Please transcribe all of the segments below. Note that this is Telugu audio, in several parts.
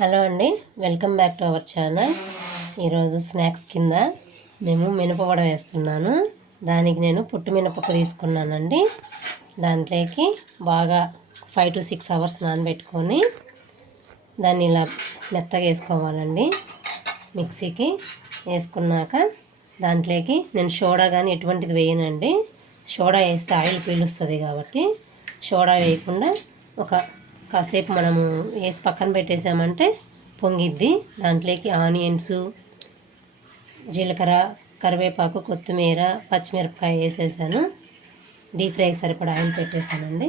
హలో అండి, welcome back to our channel. ఈరోజు స్నాక్స్ కింద మేము మినపవడ వేస్తున్నాను. దానికి నేను పుట్టు మినపప్పు తీసుకున్నానండి. దాంట్లోకి బాగా 5 to 6 అవర్స్ నానబెట్టుకొని దాన్ని ఇలా మెత్తగా వేసుకోవాలండి. మిక్సీకి వేసుకున్నాక దాంట్లోకి నేను సోడా కానీ ఎటువంటిది వేయనండి. సోడా వేస్తే ఆయిల్ పీలుస్తుంది కాబట్టి సోడా వేయకుండా కాసేపు మనము వేసి పక్కన పెట్టేసామంటే పొంగిద్ది. దాంట్లోకి ఆనియన్స్, జీలకర్ర, కరివేపాకు, కొత్తిమీర, పచ్చిమిరపకాయ వేసేసాను. డీప్ ఫ్రైకి సరిపడా ఆయిల్ పెట్టేసానండి.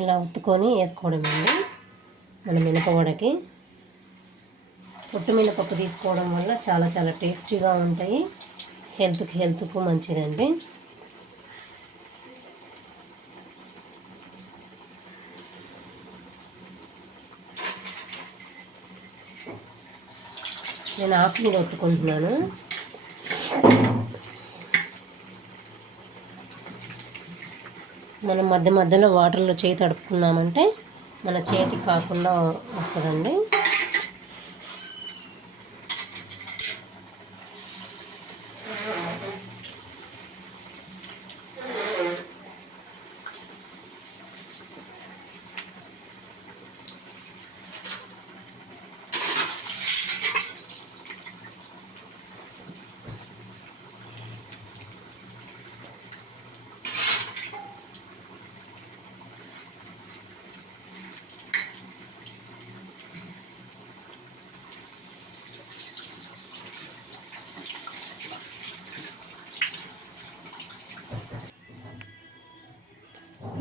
ఇలా ఉత్తుకొని వేసుకోవడమండి మన మినపవడకి. పుట్టు మినపప్పు తీసుకోవడం వల్ల చాలా చాలా టేస్టీగా ఉంటాయి. హెల్త్కు మంచిదండి. నేను ఆఫ్ మీద ఒత్తుకుంటున్నాను. మనం మధ్య మధ్యలో వాటర్లో చేయి తడుపుకున్నామంటే మన చేతికి కాకుండా వస్తుందండి.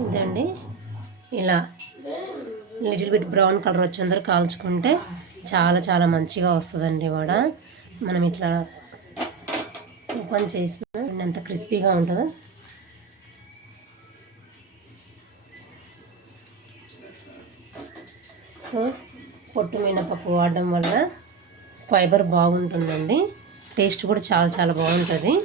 ఇదండి, ఇలా లిటిల్ బిట్ బ్రౌన్ కలర్ వచ్చేందరూ కాల్చుకుంటే చాలా చాలా మంచిగా వస్తుందండి వడ. మనం ఇట్లా ఓపెన్ చేసిన ఎంత క్రిస్పీగా ఉంటుందో. సో పొట్టు మినపప్పు వాడడం వల్ల ఫైబర్ బాగుంటుందండి. టేస్ట్ కూడా చాలా చాలా బాగుంటుంది.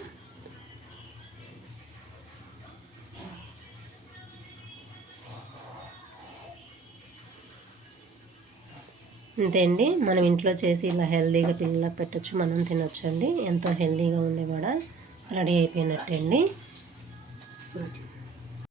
అంతే అండి, మనం ఇంట్లో చేసి ఇలా హెల్తీగా పిల్లలకు పెట్టచ్చు, మనం తినొచ్చు అండి. ఎంతో హెల్తీగా ఉండే కూడా రెడీ అయిపోయినట్టే అండి.